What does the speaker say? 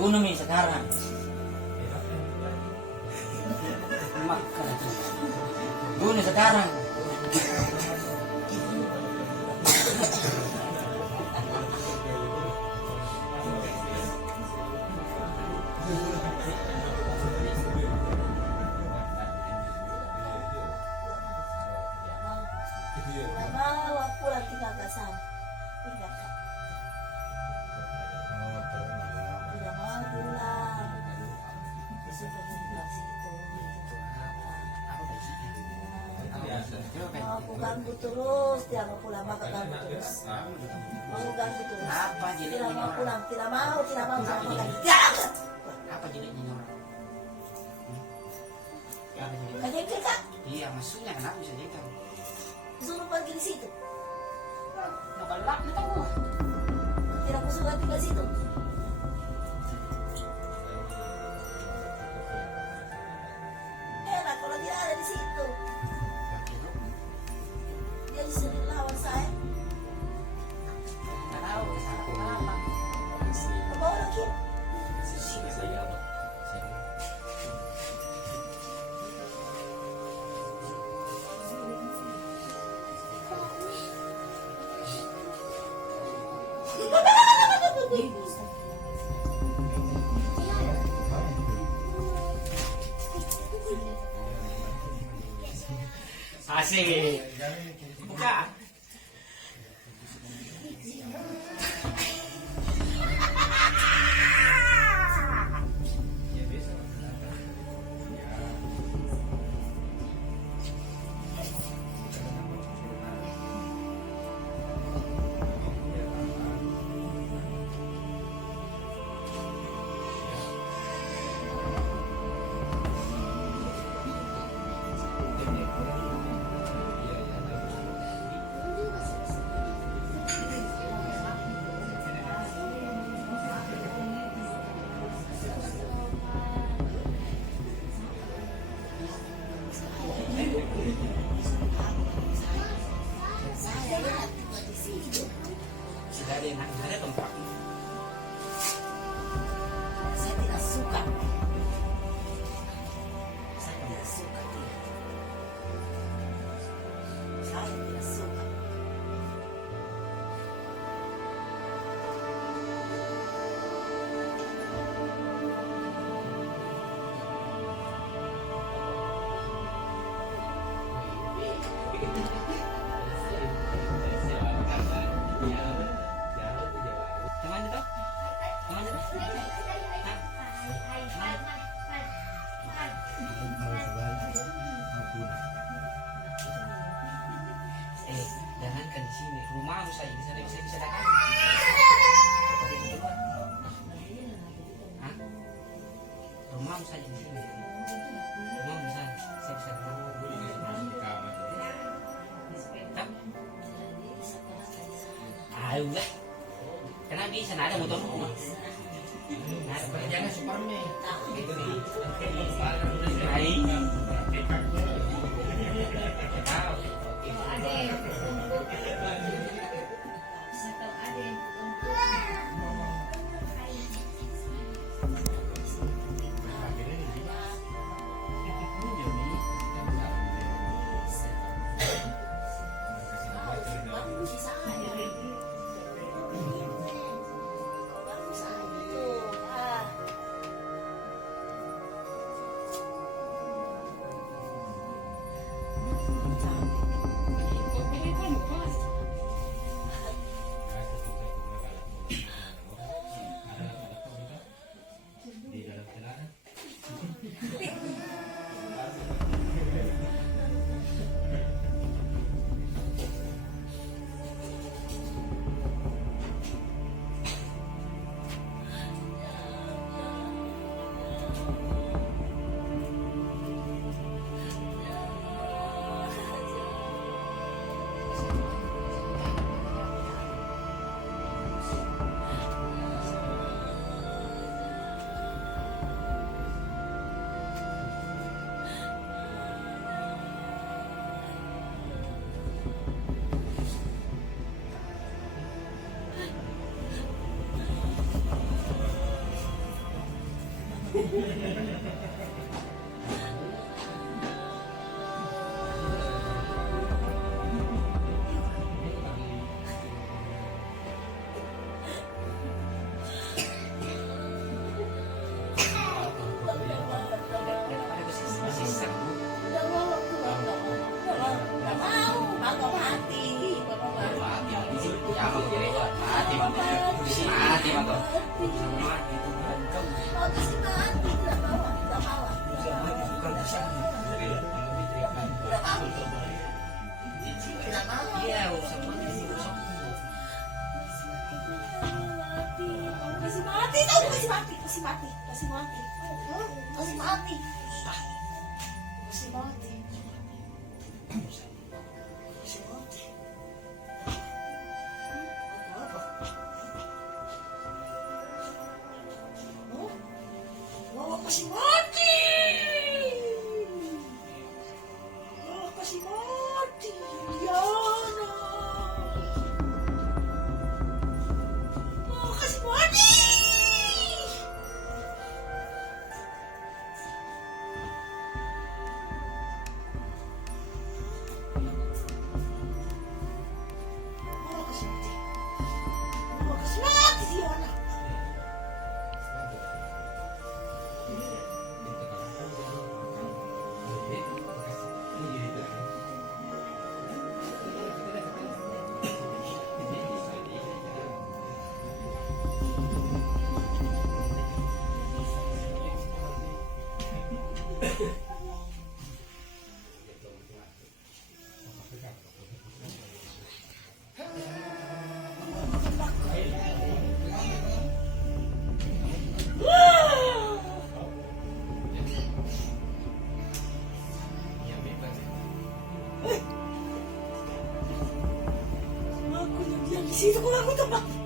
Bunuh nih sekarang. Bunuh sekarang. Mama pulang tinggal ke sana. Tinggal ke. Tidak mau pulang. Besok tinggal situ. Aku ganggu terus, dia mau pulang maka ganggu terus. Mau ganggu terus. Apa jadi Tidak mau pulang, tidak mau sama lagi. Apa jadinya orang? Kejengkel kak, Iya, maksudnya kenapa bisa jengkel? suruh pergi di situ. Nakalak na tayo. Tidak aku suka tinggal situ. Enak kalau dia ada di situ. Dia sering lawan saya. Asik. Buka. Sudah ada tempat. Saya tidak suka. Saya tidak suka dia. Saya tidak suka. Teman itu? Teman itu? Jangankan di sini, rumahmu saja bisa datang. Seperti itu keluar. Hah? Rumahmu saja di sini. Rumahmu di sana, saya bisa datang. Ayo enggak. Kenapa bisa ada motormu? Nah, jangan Superman. Itu nih. Hai. Kasih mati. Kasih mati. Diana. Kasih mati. Sino ko ako ito?